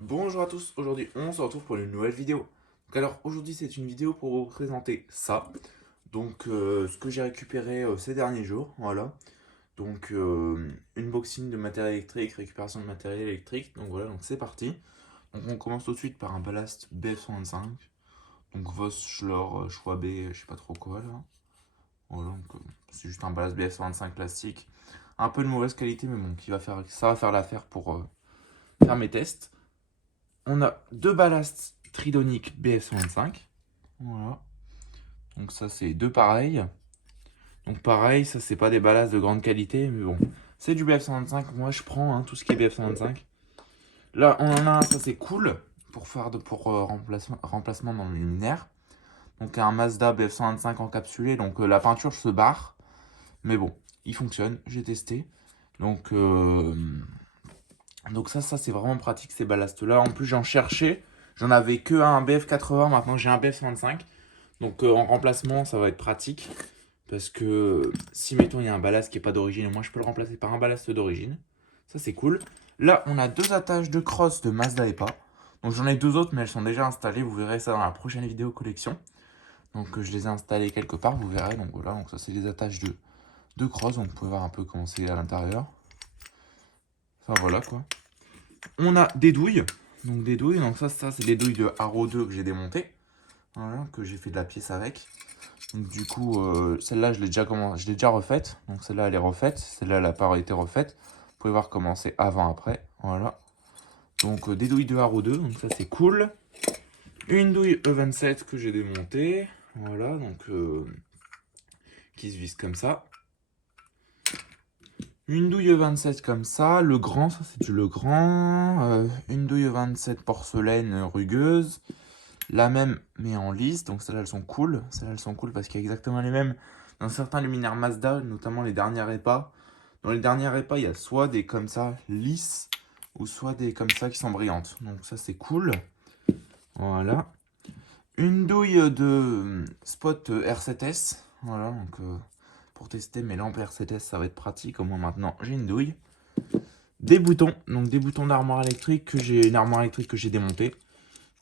Bonjour à tous, aujourd'hui on se retrouve pour une nouvelle vidéo. Donc alors aujourd'hui c'est une vidéo pour vous présenter ça. Donc ce que j'ai récupéré ces derniers jours, voilà. Donc unboxing de matériel électrique, récupération de matériel électrique. Donc voilà, donc c'est parti. Donc on commence tout de suite par un ballast BF125. Donc Voss, Schlor, Schwab, je sais pas trop quoi là. Voilà, donc c'est juste un ballast BF125 classique. Un peu de mauvaise qualité mais bon, ça va faire l'affaire pour faire mes tests. On a deux ballasts tridoniques BF125. Voilà. Donc ça, c'est deux pareils. Donc pareil, ça, c'est pas des ballasts de grande qualité, mais bon. C'est du BF125. Moi, je prends tout ce qui est BF125. Là, on en a un, ça, c'est cool. Pour remplacement dans le luminaire. Donc un Mazda BF125 encapsulé. Donc la peinture se barre. Mais bon, il fonctionne. J'ai testé. Donc, donc ça c'est vraiment pratique ces ballasts-là. En plus, j'en cherchais. J'en avais que un BF80. Maintenant, j'ai un BF125. Donc en remplacement, ça va être pratique. Parce que si, mettons, il y a un ballast qui n'est pas d'origine, moi je peux le remplacer par un ballast d'origine. Ça, c'est cool. Là, on a deux attaches de crosse de Mazda EPA. Donc j'en ai deux autres, mais elles sont déjà installées. Vous verrez ça dans la prochaine vidéo collection. Donc je les ai installées quelque part, vous verrez. Donc voilà, donc ça c'est des attaches de crosse. Donc vous pouvez voir un peu comment c'est à l'intérieur. Enfin voilà quoi. On a des douilles. Donc des douilles. Donc ça c'est des douilles de Haro 2 que j'ai démontées. Voilà, que j'ai fait de la pièce avec. Donc du coup, celle-là, je l'ai déjà refaite. Donc celle-là, elle est refaite. Celle-là, elle n'a pas été refaite. Vous pouvez voir comment c'est avant-après. Voilà. Donc des douilles de Haro 2, donc ça c'est cool. Une douille E27 que j'ai démontée. Voilà, donc qui se visse comme ça. Une douille E27 comme ça. Le grand, ça c'est du Legrand. Une douille E27 porcelaine rugueuse. La même, mais en lisse. Donc celles-là, elles sont cool. Celles-là, elles sont cool parce qu'il y a exactement les mêmes dans certains luminaires Mazda, notamment les dernières EPA. Dans les dernières EPA, il y a soit des comme ça lisses, ou soit des comme ça qui sont brillantes. Donc ça, c'est cool. Voilà. Une douille de spot R7S. Voilà, donc pour tester mes lampes R7S, ça va être pratique. Au moins maintenant, j'ai une douille. Des boutons, donc des boutons d'armoire électrique une armoire électrique que j'ai démontée.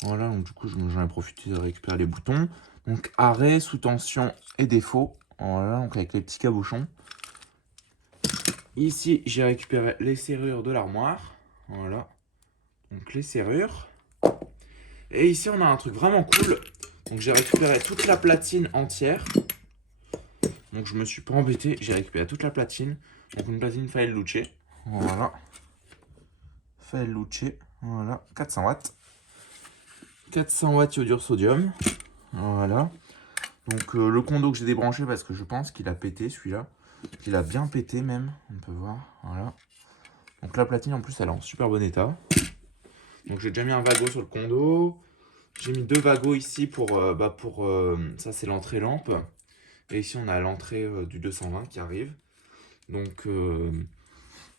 Voilà, donc du coup, j'en ai profité de récupérer les boutons. Donc, arrêt, sous tension et défaut. Voilà, donc avec les petits cabochons. Ici, j'ai récupéré les serrures de l'armoire. Voilà, donc les serrures. Et ici, on a un truc vraiment cool. Donc, j'ai récupéré toute la platine entière. Donc, je me suis pas embêté. J'ai récupéré toute la platine. Donc, une platine Fael Luce. Voilà. Fael Luce. Voilà, 400 watts. 400 watts iodure sodium. Voilà. Donc le condo que j'ai débranché parce que je pense qu'il a pété celui-là. Il a bien pété même, on peut voir. Voilà. Donc la platine en plus elle est en super bon état. Donc j'ai déjà mis un wago sur le condo. J'ai mis deux wagos ici ça c'est l'entrée lampe. Et ici on a l'entrée du 220 qui arrive. Donc,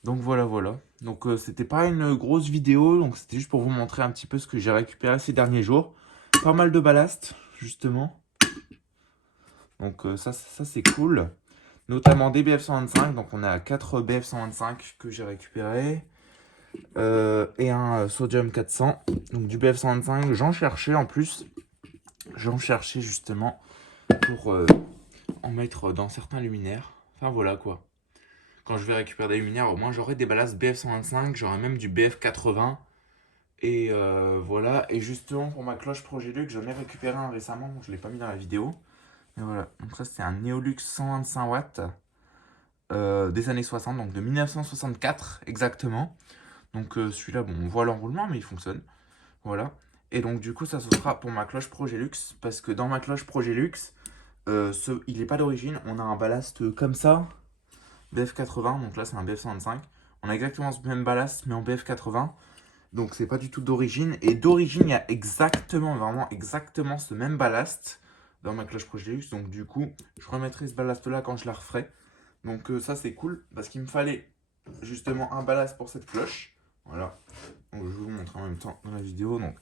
donc voilà voilà. Donc c'était pas une grosse vidéo, donc c'était juste pour vous montrer un petit peu ce que j'ai récupéré ces derniers jours. Pas mal de ballast justement. Donc ça c'est cool. Notamment des BF125. Donc on a 4 BF125 que j'ai récupéré. Et un Sodium 400. Donc du BF125. J'en cherchais en plus. J'en cherchais justement pour en mettre dans certains luminaires. Enfin voilà quoi. Quand je vais récupérer des luminaires, au moins j'aurai des ballasts BF125. J'aurai même du BF80. Et voilà. Et justement pour ma cloche Progélux, j'en ai récupéré un récemment. Je ne l'ai pas mis dans la vidéo. Et voilà. Donc ça c'est un Neolux 125 watts. Des années 60, donc de 1964 exactement. Donc celui-là, bon, on voit l'enroulement, mais il fonctionne. Voilà. Et donc du coup, ça ce sera pour ma cloche Progélux, parce que dans ma cloche Progélux, il n'est pas d'origine. On a un ballast comme ça, BF80, donc là c'est un BF125. On a exactement ce même ballast, mais en BF80. Donc c'est pas du tout d'origine. Et d'origine, il y a exactement, vraiment exactement ce même ballast dans ma cloche Progélux. Donc du coup, je remettrai ce ballast-là quand je la referai. Donc ça c'est cool parce qu'il me fallait justement un ballast pour cette cloche. Voilà. Donc je vais vous montrer en même temps dans la vidéo. Donc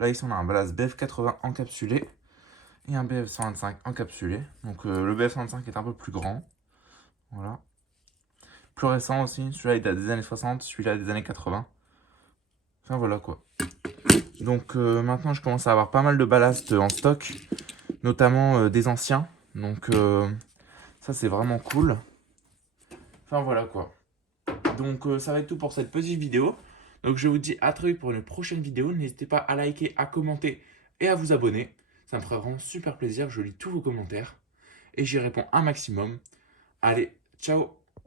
là ici on a un ballast BF80 encapsulé et un BF125 encapsulé. Donc le BF125 est un peu plus grand. Voilà. Plus récent aussi. Celui-là il date des années 60, celui-là des années 80. Enfin voilà quoi. Donc maintenant, je commence à avoir pas mal de ballast en stock, notamment des anciens. Donc ça, c'est vraiment cool. Enfin voilà quoi. Donc ça va être tout pour cette petite vidéo. Donc je vous dis à très vite pour une prochaine vidéo. N'hésitez pas à liker, à commenter et à vous abonner. Ça me ferait vraiment super plaisir. Je lis tous vos commentaires et j'y réponds un maximum. Allez, ciao!